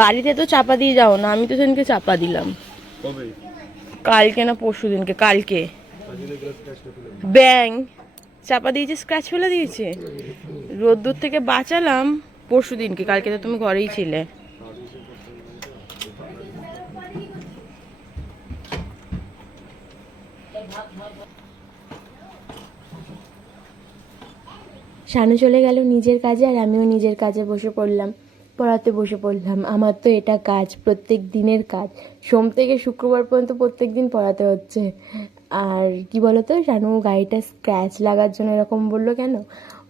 গাড়িতে তো চাপা দিয়ে যাও না আমি তো সেদিনকে চাপা দিলাম। কালকে না পরশু দিনকে কালকে। ব্যাং। চাপা দিয়েছে স্ক্র্যাচ ফেলে দিয়েছে। রোদ্দুর থেকে বাঁচালাম পরশু দিনকে কালকে তো তুমি ঘরেই ছিলে। শানু চলে গেল নিজের কাজে আর আমিও নিজের কাজে বসে পড়লাম, পড়াতে বসে পড়লাম। আমার তো এটা কাজ, প্রত্যেক দিনের কাজ। সোম থেকে শুক্রবার পর্যন্ত প্রত্যেক দিন পড়াতে হচ্ছে। আর কি বলতো, শানু গাড়িটা স্ক্র্যাচ লাগার জন্য এরকম বলল কেন?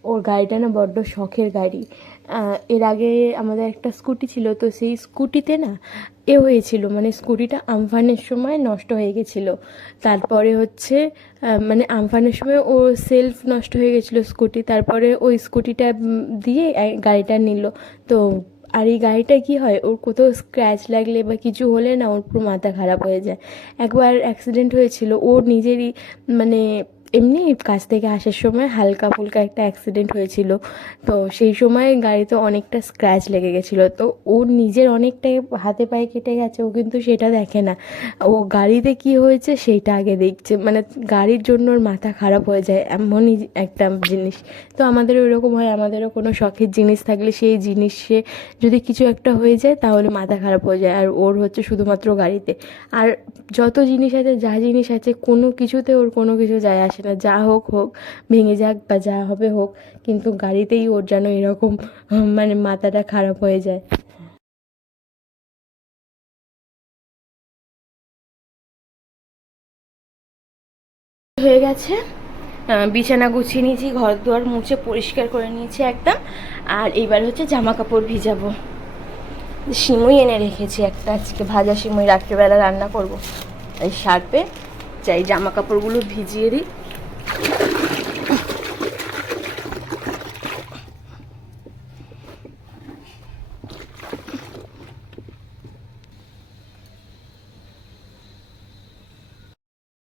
ওর গাড়িটা না বড্ড শখের গাড়ি। এর আগে আমাদের একটা স্কুটি ছিল, তো সেই স্কুটিতে না এ হয়েছিল মানে স্কুটিটা আমফানের সময় নষ্ট হয়ে গেছিল। তারপরে হচ্ছে মানে আমফানের সময় ও সেলফ নষ্ট হয়ে গেছিল স্কুটি, তারপরে ওই স্কুটিটা দিয়ে গাড়িটা নিল। তো আর এই গাড়িটা কি হয়, ওর কোথাও স্ক্র্যাচ লাগলে বা কিছু হলে না ওর পুরো মাথা খারাপ হয়ে যায়। একবার অ্যাক্সিডেন্ট হয়েছিল ওর নিজেরই মানে এমনি কাজ থেকে আসার সময় হালকা ফুলকা একটা অ্যাক্সিডেন্ট হয়েছিল। তো সেই সময় গাড়িতে অনেকটা স্ক্র্যাচ লেগে গেছিল। তো ওর নিজের অনেকটাই হাতে পায়ে কেটে গেছে, ও কিন্তু সেটা দেখে না। ও গাড়িতে কি হয়েছে সেইটা আগে দেখছে। মানে গাড়ির জন্য ওর মাথা খারাপ হয়ে যায় এমনই একটা জিনিস। তো আমাদেরও এরকম হয়, আমাদেরও কোনো শখের জিনিস থাকলে সেই জিনিসে যদি কিছু একটা হয়ে যায় তাহলে মাথা খারাপ হয়ে যায়। আর ওর হচ্ছে শুধুমাত্র গাড়িতে। আর যত জিনিস আছে, যা জিনিস আছে, কোনো কিছুতে ওর কোনো কিছু যায় আসে না যা হোক হোক, ভেঙে যাক বা যা হবে হোক, কিন্তু গাড়িতেই ওর যেন এরকম মানে মাথাটা খারাপ হয়ে যায়। হয়ে গেছে। বিছানা গুছিয়ে নিয়েছি ঘর দুয়ার মুছে পরিষ্কার করে নিয়েছি একদম। আর এইবার হচ্ছে জামা কাপড় ভিজাবো। সিমুই এনে রেখেছি একটা, আজকে ভাজা সিমুই, রাত্রিবেলা রান্না করব। এই সার্পে চাই জামা কাপড়গুলো ভিজিয়ে দিই।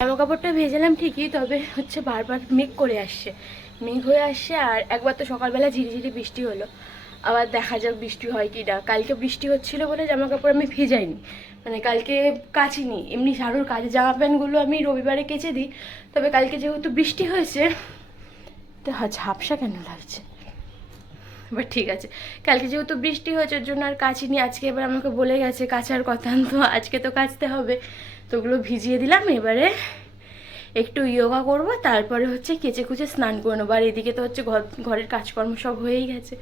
জামা কাপড়টা ভেজালাম ঠিকই, তবে হচ্ছে বারবার মেঘ করে আসছে। মেঘ হয়ে আসছে আর একবার তো সকালবেলা ঝিরিঝিরি বৃষ্টি হলো। আবার দেখা যাক বৃষ্টি হয় কি না। কালকে বৃষ্টি হচ্ছিল বলে জামা কাপড় আমি ভেজাইনি। মানে কালকে কাচিনি এমনি সারুর কাজে জামা প্যান্টগুলো আমি রবিবারে কেচে দিই। তবে কালকে যেহেতু বৃষ্টি হয়েছে, তো ঝাপসা কেন লাগছে? এবার ঠিক আছে। কালকে যেহেতু বৃষ্টি হয়েছে, ওর জন্য আর কাচিনি আজকে এবার আমাকে বলে গেছে কাচার কথা। তো আজকে তো কাচতে হবে। তো ওগুলো ভিজিয়ে দিলাম, এবারে একটু ইয়োগা করব, তারপরে হচ্ছে কেচে কুচে স্নান করে নেব। আর এদিকে তো হচ্ছে ঘর ঘরের কাজকর্ম সব হয়েই গেছে।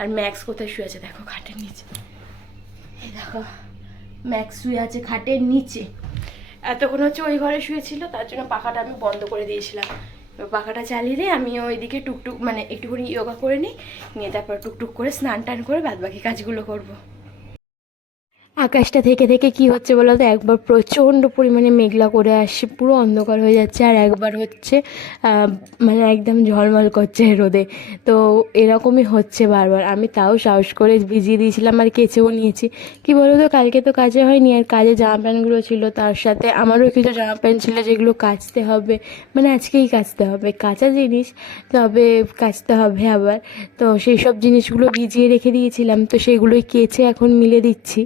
আর ম্যাক্স কোথায় শুয়ে আছে? দেখো খাটের নিচে। এই দেখো, ম্যাক্স শুয়ে আছে খাটের নিচে। এতক্ষণ হচ্ছে ওই ঘরে শুয়েছিল, তার জন্য পাখাটা আমি বন্ধ করে দিয়েছিলাম। এবার পাখাটা চালিয়ে দিয়ে আমি ওইদিকে টুকটুক মানে একটুখানি ইয়োগা করে নিই, নিয়ে তারপর টুকটুক করে স্নান টান করে বাদ বাকি কাজগুলো করব। আকাশটা থেকে থেকে কি হচ্ছে বলো তো? একবার প্রচণ্ড পরিমাণে মেঘলা করে আসছে, পুরো অন্ধকার হয়ে যাচ্ছে আর একবার হচ্ছে মানে একদম ঝলমল করছে রোদে। তো এরকমই হচ্ছে বারবার। আমি তাও সাহস করে ভিজিয়ে দিয়েছিলাম আর কেচেও নিয়েছি। কি বলো তো, কালকে তো কাজে হয়নি আর কাজে জামা প্যান্টগুলো ছিল, তার সাথে আমারও কিছু জামা প্যান্ট ছিল যেগুলো কাচতে হবে। মানে আজকেই কাচতে হবে। কাঁচা জিনিস, তবে কাচতে হবে আবার। তো সেই সব জিনিসগুলো ভিজিয়ে রেখে দিয়েছিলাম, তো সেগুলোই কেচে এখন মিলে দিচ্ছি।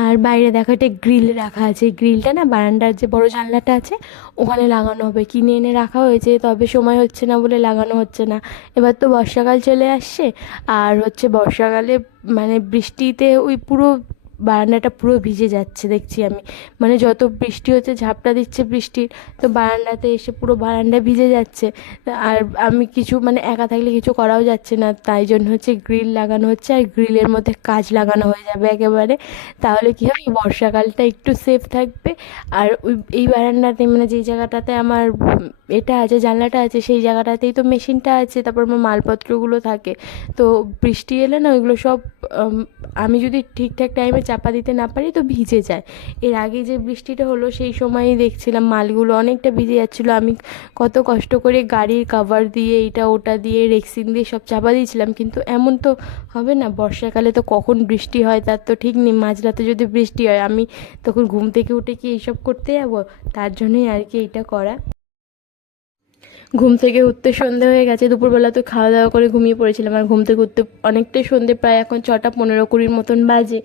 আর বাইরে দেখো এটা গ্রিল রাখা আছে। গ্রিলটা না বারান্দার যে বড় জানলাটা আছে, ওখানে লাগানো হবে। কিনে এনে রাখা হয়েছে, তবে সময় হচ্ছে না বলে লাগানো হচ্ছে না। এবার তো বর্ষাকাল চলে আসছে, আর হচ্ছে বর্ষাকালে মানে বৃষ্টিতে ওই পুরো বারান্দাটা পুরো ভিজে যাচ্ছে, দেখছি আমি। মানে যত বৃষ্টি হচ্ছে, ঝাপটা দিচ্ছে বৃষ্টির তো বারান্দাতে এসে পুরো বারান্দা ভিজে যাচ্ছে। আর আমি কিছু মানে একা থাকলে কিছু করাও যাচ্ছে না, তাই জন্য হচ্ছে গ্রিল লাগানো হচ্ছে, আর গ্রিলের মধ্যে কাজ লাগানো হয়ে যাবে একেবারে। তাহলে কী হবে? বর্ষাকালটা একটু সেফ থাকবে। আর ওই, এই বারান্দাতে মানে যেই জায়গাটাতে আমার এটা আছে, জানলাটা আছে, সেই জায়গাটাতেই তো মেশিনটা আছে, তারপর আমার মালপত্রগুলো থাকে। তো বৃষ্টি এলে না, ওইগুলো সব, আমি যদি ঠিকঠাক টাইমে চাপা দিতে না পারি তো ভিজে যায়। এর আগে যে বৃষ্টিটা হলো সেই সময়ই দেখছিলাম মালগুলো অনেকটা ভিজে যাচ্ছিল। আমি কত কষ্ট করে গাড়ির কাভার দিয়ে, এটা ওটা দিয়ে রেক্সিন দিয়ে সব চাপা দিয়েছিলাম। কিন্তু এমন তো হবে না, বর্ষাকালে তো কখন বৃষ্টি হয় তার তো ঠিক নেই। মাঝরাতে যদি বৃষ্টি হয়, আমি তখন ঘুম থেকে উঠে কি এইসব করতে যাব? তার জন্যই আর কি এইটা করা। ঘুম থেকে উঠতে সন্ধে হয়ে গেছে, দুপুরবেলা তো খাওয়া দাওয়া করে ঘুমিয়ে পড়েছিলাম। আর ঘুম থেকে উঠতে অনেকটাই সন্ধে, প্রায় এখন ছটা পনেরো কুড়ির মতন বাজে।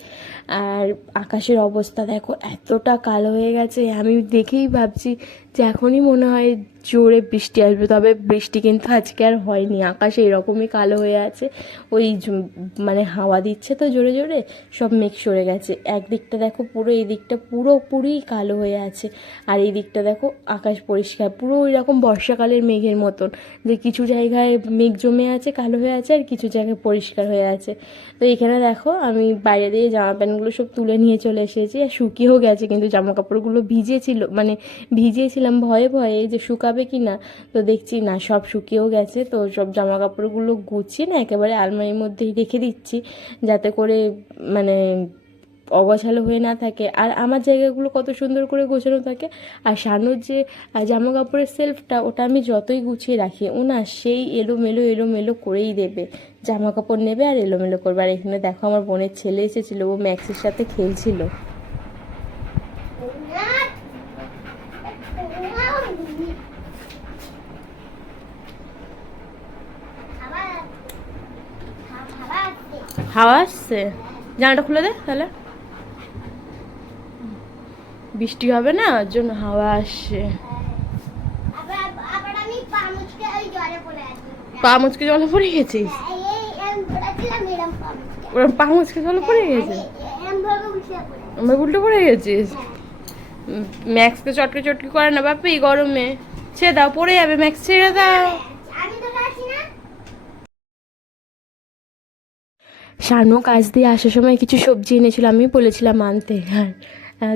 আর আকাশের অবস্থা দেখো, এতটা কালো হয়ে গেছে। আমি দেখেই ভাবছি যে এখনই মনে হয় জোরে বৃষ্টি আসবে, তবে বৃষ্টি কিন্তু আজকে আর হয়নি। আকাশ এরকমই কালো হয়ে আছে, ওই মানে হাওয়া দিচ্ছে তো জোরে জোরে, সব মেঘ সরে গেছে। একদিকটা দেখো পুরো, এই দিকটা পুরোপুরি কালো হয়ে আছে, আর এই দিকটা দেখো আকাশ পরিষ্কার, পুরো ওই রকম বর্ষাকালের মেঘের মতন। যে কিছু জায়গায় মেঘ জমে আছে, কালো হয়ে আছে, আর কিছু জায়গায় পরিষ্কার হয়ে আছে। তো এখানে দেখো আমি বাইরে দিয়ে জামা প্যান্টগুলো সব তুলে নিয়ে চলে এসেছি, আর শুকিয়েও গেছে, কিন্তু জামা কাপড়গুলো ভিজেছিল মানে ভিজিয়েছিলাম ভয়ে ভয়ে যে শুকাবে কি না? তো দেখছি, না, সব শুকিয়েও গেছে। তো সব জামা কাপড়গুলো গুছিয়ে না একেবারে আলমারির মধ্যেই রেখে দিচ্ছি, যাতে করে মানে অগোছালো হয়ে না থাকে। আর আমার জায়গাগুলো কত সুন্দর করে গোছানো থাকে। আর শানুর যে জামা কাপড়ের সেলফটা, ওটা আমি যতই গুছিয়ে রাখি, ও না সেই এলোমেলো এলোমেলো করেই দেবে। জামা কাপড় নেবে আর এলোমেলো করবে। আর এখানে দেখো, আমার বোনের ছেলে এসেছিল, ও ম্যাক্সের সাথে খেলছিল। হাওয়া আসছে। জানাটা খুলে দে তাহলে। বৃষ্টি হবে না, ওর জন্য হাওয়া আসছে। পা মুচকে জলে পড়ে গেছিস? এরম পা মুচকে জলে পড়ে গেছে? এরম ভাবে উঠে পড়ে আমরা উল্টো পড়ে গেছিস ম্যাক্সকে চটকে চটকে করে না বাপি গরমে। ছেড়ে দাও, পড়ে যাবে, ম্যাক্স, ছেড়ে দাও আমি তো আছি না শানু কাজ দিয়ে আসার সময় কিছু সবজি এনেছিল আমি বলেছিলাম আনতে। আহ,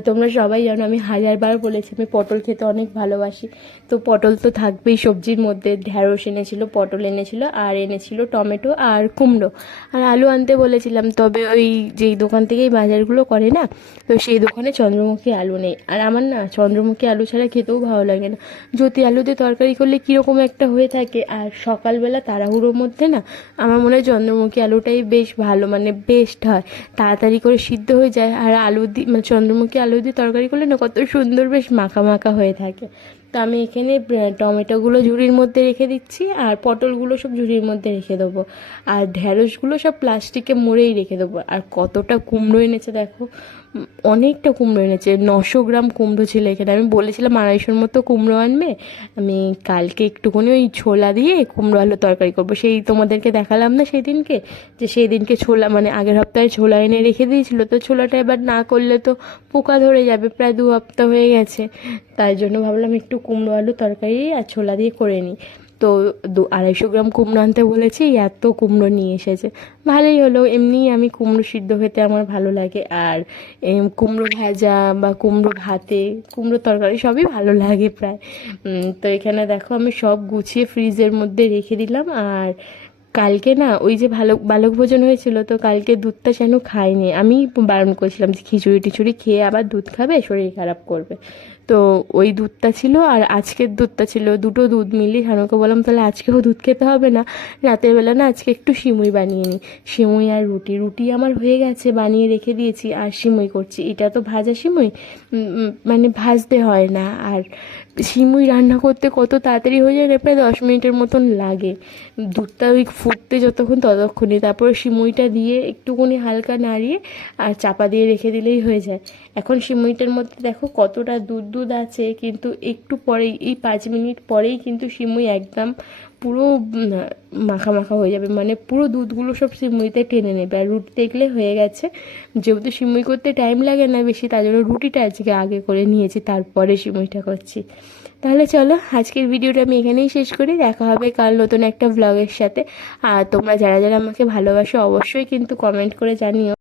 তোমরা সবাই জানো, আমি হাজারবার বলেছি, আমি পটল খেতে অনেক ভালোবাসি। তো পটল তো থাকবেই সবজির মধ্যে। ঢ্যাঁড়স এনেছিল, পটল এনেছিল, আর এনেছিল টমেটো আর কুমড়ো। আর আলু আনতে বলেছিলাম, তবে ওই যেই দোকান থেকেই বাজারগুলো করে না, তো সেই দোকানে চন্দ্রমুখী আলু নেই। আর আমার না চন্দ্রমুখী আলু ছাড়া খেতেও ভালো লাগে না। যদি আলু দিয়ে তরকারি করলে কীরকম একটা হয়ে থাকে, আর সকালবেলা তাড়াহুড়োর মধ্যে না, আমার মনে হয় চন্দ্রমুখী আলুটাই বেশ ভালো মানে বেস্ট হয়। তাড়াতাড়ি করে সিদ্ধ হয়ে যায়, আর আলু দিয়ে মানে চন্দ্রমুখী আলু দিয়ে তরকারি করলে না কত সুন্দর বেশ মাখা মাখা হয়ে থাকে। তো আমি এখানে টমেটোগুলো ঝুড়ির মধ্যে রেখে দিচ্ছি আর পটলগুলো সব ঝুড়ির মধ্যে রেখে দেবো। আর ঢ্যাঁড়সগুলো সব প্লাস্টিকে মুড়েই রেখে দেবো। আর কতটা কুমড়ো এনেছে দেখো অনেকটা কুমড়ো এনেছে। নশো গ্রাম কুমড়ো ছিল এখানে। আমি বলেছিলাম আড়াইশোর মতো কুমড়ো আনবে। আমি কালকে একটুখানি ওই ছোলা দিয়ে কুমড়ো আলু তরকারি করব। সেই তোমাদেরকে দেখালাম না সেই দিনকে যে সেই দিনকে ছোলা মানে আগের সপ্তাহে ছোলা এনে রেখে দিয়েছিল। তো ছোলাটা এবার না করলে তো পোকা ধরে যাবে। প্রায় দু হপ্তাহ হয়ে গেছে। তাই জন্য ভাবলাম একটু কুমড়ো আলু তরকারি আর ছোলা দিয়ে করে নিই। তো দু আড়াইশো গ্রাম কুমড়ো আনতে বলেছি, এত কুমড়ো নিয়ে এসেছে। ভালোই হলো এমনিই আমি কুমড়ো সিদ্ধ খেতে আমার ভালো লাগে। আর কুমড়ো ভাজা বা কুমড়ো ভাতে, কুমড়ো তরকারি সবই ভালো লাগে প্রায়। তো এখানে দেখো আমি সব গুছিয়ে ফ্রিজের মধ্যে রেখে দিলাম। আর কালকে না, ওই যে ভালো বালক ভোজন হয়েছিল, তো কালকে দুধটা যেন খাইনি। আমি বারণ করেছিলাম যে খিচুড়ি টিচুড়ি খেয়ে আবার দুধ খাবে, শরীর খারাপ করবে। তো ওই দুধটা ছিল আর আজকের দুধটা ছিল। দুটো দুধ মিলিয়ে শানুকে বললাম, তাহলে আজকেও দুধ খেতে হবে না। রাতের বেলা না আজকে একটু সিমুই বানিয়ে নিই সিমুই আর রুটি। রুটি আমার হয়ে গেছে, বানিয়ে রেখে দিয়েছি আর সিমুই করছি। এটা তো ভাজা সিমুই? মানে ভাজতে হয় না। আর সিমুই রান্না করতে কত তাড়াতাড়ি হয়ে যায় প্রায় দশ মিনিটের মতন লাগে। দুধটা ওই ফুটতে যতক্ষণ ততক্ষণই তারপরে সিমুইটা দিয়ে একটুকুনি হালকা নাড়িয়ে আর চাপা দিয়ে রেখে দিলেই হয়ে যায়। এখন সিমুইটার মধ্যে দেখো কতটা দুধ দুধ আছে, কিন্তু একটু পরেই, এই পাঁচ মিনিট পরেই কিন্তু সিমুই একদম পুরো মাখা মাখা হয়ে যাবে। মানে পুরো দুধগুলো সব সিমুইতে টেনে নেবে। আর রুটি দেখলে হয়ে গেছে, যেহেতু সিমুই করতে টাইম লাগে না বেশি, তার জন্য রুটিটা আজকে আগে করে নিয়েছি, তারপরে সিমুইটা করছি। তাহলে চলো, আজকের ভিডিওটা আমি এখানেই শেষ করি। দেখা হবে কাল নতুন একটা ব্লগের সাথে। আর তোমরা যারা যারা আমাকে ভালোবাসো, অবশ্যই কিন্তু কমেন্ট করে জানিও।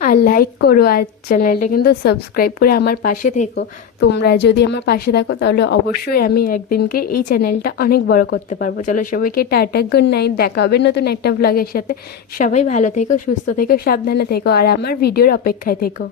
আর লাইক করো আর চ্যানেলটা কিন্তু সাবস্ক্রাইব করে আমার পাশে থেকো। তোমরা যদি আমার পাশে থাকো, তাহলে অবশ্যই আমি একদিনকে এই চ্যানেলটা অনেক বড় করতে পারব। চলো সবাইকে টাটা গুড নাইট দেখা হবে নতুন একটা ব্লগের সাথে। সবাই ভালো থেকো, সুস্থ থেকো, সাবধানে থেকো, আর আমার ভিডিওর অপেক্ষায় থেকো।